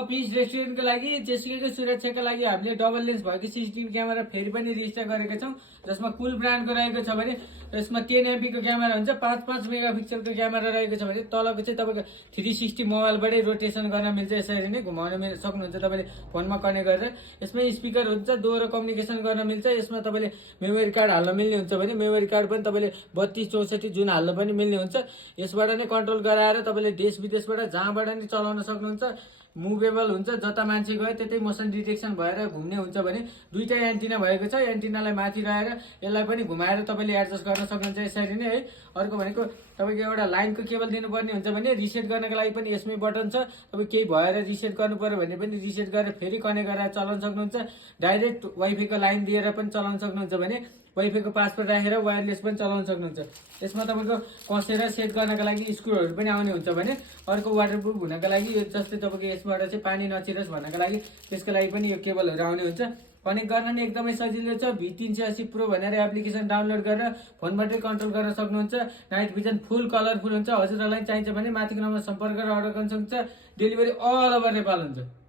Office रेस्टुरेन्टको लागि जेसुकैको सुरक्षाको लागि हामीले डबल लेन्स भएको सिसिटिभी क्यामेरा फेरि पनि रेजिस्टर गरेका छौँ, जसमा कुल ब्रान्डको रहेको छ भने यसमा 10 MP को क्यामेरा हुन्छ, 5 मेगापिक्सलको क्यामेरा रहेको छ भने तलको चाहिँ तपाईँको 360 मोबाइलबाटै रोटेसन गर्न मिल्छ, यसरी नै घुमाउन सक्नुहुन्छ तपाईँले फोनमा कनेक्ट गरेर। यसमा स्पिकर हुन्छ, दोहोरो कम्युनिकेसन गर्न मिल्छ। यसमा तपाईँले मेमोरी कार्ड हाल्न मिल्ने हुन्छ भने मेमोरी कार्ड पनि तपाईँले 32 64 जुन हाल्न पनि मिल्ने हुन्छ। यसबाट नै कन्ट्रोल गराएर तपाईँले देश विदेशबाट जहाँबाट नि चलाउन सक्नुहुन्छ। मुभेबल हुन्छ, जता मान्छे गयो त्यतै मोसन डिटेक्सन भएर घुम्ने हुन्छ भने दुईटा एन्टिना भएको छ, एन्टिनालाई माथि रहेर यसलाई पनि घुमाएर तपाईँले एडजस्ट गर्न सक्नुहुन्छ यसरी नै है। अर्को भनेको तपाईँको एउटा लाइनको केबल दिनुपर्ने हुन्छ भने रिसेट गर्नको लागि पनि यसमै बटन छ। तपाईँ केही भएर रिसेट गर्नु पर्यो भने पनि रिसेट गरेर फेरि कनेक्ट गरेर चलाउन सक्नुहुन्छ। डाइरेक्ट वाइफाईको लाइन दिएर पनि चलाउन सक्नुहुन्छ भने वाइफाईको पासवर्ड राखेर वायरलेस पनि चलाउन सक्नुहुन्छ। यसमा तपाईँको कसेर सेट गर्नका लागि स्क्रुहरू पनि आउने हुन्छ भने अर्को वाटरप्रुफ हुनका लागि यो जस्तै तपाईँको यसबाट चाहिँ पानी नचिरोस् भन्नका लागि त्यसको लागि पनि यो केबलहरू आउने हुन्छ। कनेक्ट गर्न नि एकदमै सजिलो छ। V380 प्रो भनेर एप्लिकेसन डाउनलोड गरेर फोनबाटै कन्ट्रोल गर्न सक्नुहुन्छ। नाइट भिजन फुल कलरफुल हुन्छ। हजुरहरूलाई चाहिन्छ भने माथिको नम्बरमा सम्पर्क गरेर अर्डर गर्न सक्नुहुन्छ। डेलिभरी अल ओभर नेपाल हुन्छ।